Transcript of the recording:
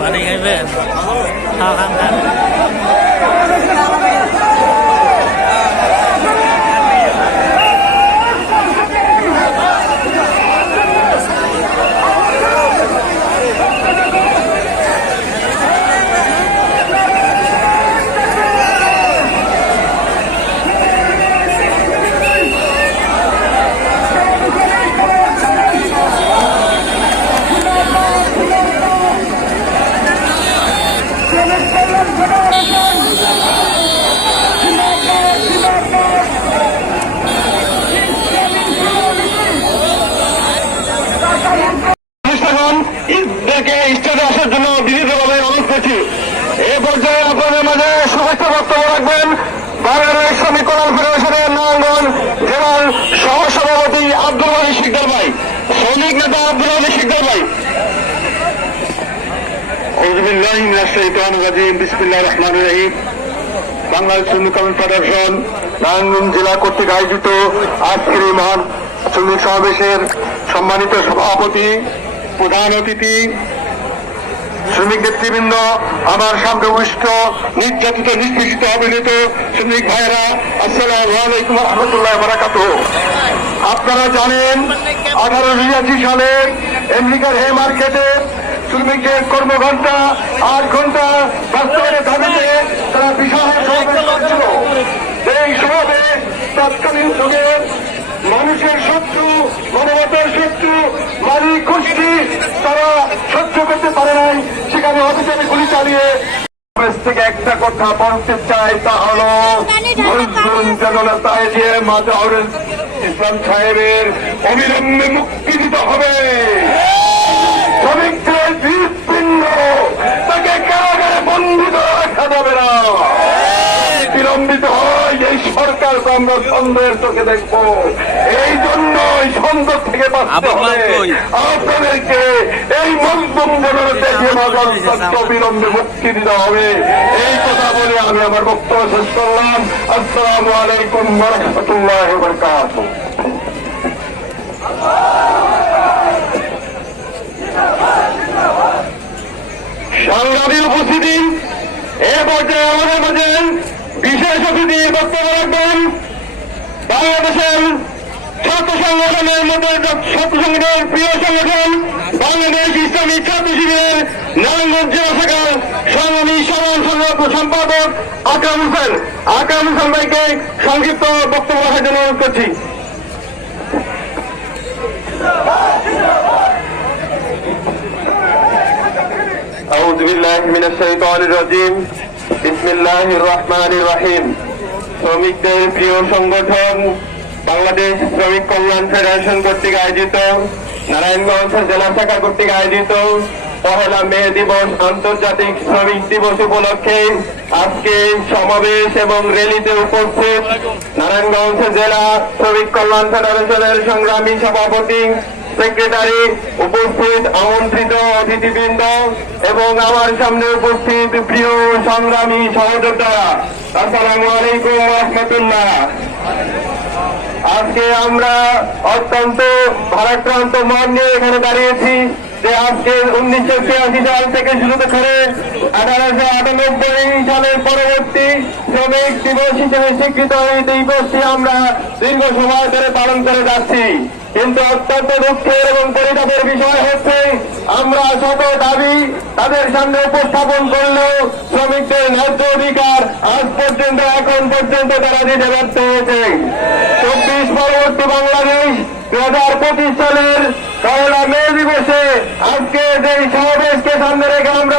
পানি খাইবেন? খাও, খান খান। স্টেজে আসার জন্য বিনীতভাবে অনুরোধ করছি। এই পর্যায়ে আপনাদের মাঝে শুভেচ্ছা বক্তব্য রাখবেন বাংলাদেশ শ্রমিক কল্যাণ ফেডারেশনের নারায়ণগঞ্জ জেলার সহসভাপতি আব্দুল রাজি শিকদার ভাই, শ্রমিক নেতা আব্দুল রাজি শিকদার ভাই। বিসমিল্লাহির রহমানির রহিম। বাংলাদেশ শ্রমিক কল্যাণ ফেডারেশন নারায়ণগঞ্জ জেলা কর্তৃক আয়োজিত আজকের এই মহান শ্রমিক সমাবেশের সম্মানিত সভাপতি, প্রধান অতিথি, শ্রমিক নেতৃবৃন্দ, আমার সামনে উপস্থিত নির্যাতিত নিষ্পেষিত অবহেলিত শ্রমিক ভাইয়েরা, আসসালামু আলাইকুম ওয়া রাহমাতুল্লাহি ওয়া বারাকাতুহু। আপনারা জানেন 1886 সালে আমেরিকার হে মার্কেটে শ্রমিকদের কর্মঘণ্টা 8 ঘন্টা বাস্তবায়নের দাবিতে তারা বিশাল সমাবেশ করেছিল। এই সমাবেশ তৎকালীন যুগে মানুষের শত্রু, মানবতার শত্রু মালিক গোষ্ঠী তারা সহ্য করতে পারে নাই, সেখানে অভিযানে গুলি চালিয়ে থেকে একটা কথা বলতে চাই, তা হল জনতা ইসলাম সাহেবের অবিলম্বে মুক্তি দিতে হবে। শ্রমিকদের হৃৎপিণ্ড তাকে কারাগারে বন্দী করে রাখা যাবে না। বিলম্বিত হয় এই সরকারকে আমরা সন্দেহের চোখে দেখবো। এই জন্য সন্দেহ থেকে বাঁচতে হলে আপনাদেরকে এই মজলুম জনতা বিলম্বে মুক্তি দিতে হবে। এই কথা বলে আমি আমার বক্তব্য শেষ করলাম। আসসালামু আলাইকুম ওয়া রাহমাতুল্লাহি ওয়া বারাকাতুহু। সংগ্রামী উপস্থিতি, এ পর্যায়ে আমাদের মাঝে বিশেষ অতিথি বক্তব্য রাখবেন বাংলাদেশের ছাত্র সংগঠনের মধ্যে ছাত্র সংগঠনের প্রিয় সংগঠন বাংলাদেশ ইসলামী ছাত্র শিবিরের নারায়ণগঞ্জ জেলা শাখার সংগ্রামী সাধারণ সম্পাদক আকরাম হোসেন। আকরাম হোসেন ভাইকে সংক্ষিপ্ত বক্তব্য রাখার জন্য অনুরোধ করছি। আউযু বিল্লাহি মিনাশ শাইতানির রাজিম। বিসমিল্লাহির রহমানির রহিম। শ্রমিকদের প্রিয় সংগঠন বাংলাদেশ শ্রমিক কল্যাণ ফেডারেশন কর্তৃক আয়োজিত নারায়ণগঞ্জ জেলা শাখা কর্তৃক আয়োজিত 1 মে দিবস আন্তর্জাতিক শ্রমিক দিবস উপলক্ষে আজকে সমাবেশ এবং র্যালিতে উপস্থিত নারায়ণগঞ্জ জেলা শ্রমিক কল্যাণ ফেডারেশনের সংগ্রামী সভাপতি, সেক্রেটারি, উপস্থিত আমন্ত্রিত অতিথিবৃন্দ এবং আমার সামনে উপস্থিত প্রিয় সংগ্রামী সহযোদ্ধারা, আসসালামু আলাইকুম ওয়া রাহমাতুল্লাহ। আজকে আমরা অত্যন্ত ভারাক্রান্ত মন নিয়ে এখানে দাঁড়িয়েছি যে আজকে 1986 সাল থেকে শুরু করে 1898 সালের পরবর্তী শ্রমিক দিবস হিসেবে স্বীকৃত এই দিবসটি আমরা দীর্ঘ সময় ধরে পালন করে যাচ্ছি। কিন্তু অত্যন্ত দুঃখের এবং পরিতাপের বিষয় হচ্ছে আমরা শত দাবি তাদের সামনে উপস্থাপন করলেও শ্রমিকদের ন্যায্য অধিকার আজ পর্যন্ত এখন পর্যন্ত তারা দিতে ব্যর্থ হয়েছে। 24 পরবর্তী বাংলাদেশ 2025 সালের 1 মে দিবসে আজকে যে সমাবেশকে সামনে রেখে আমরা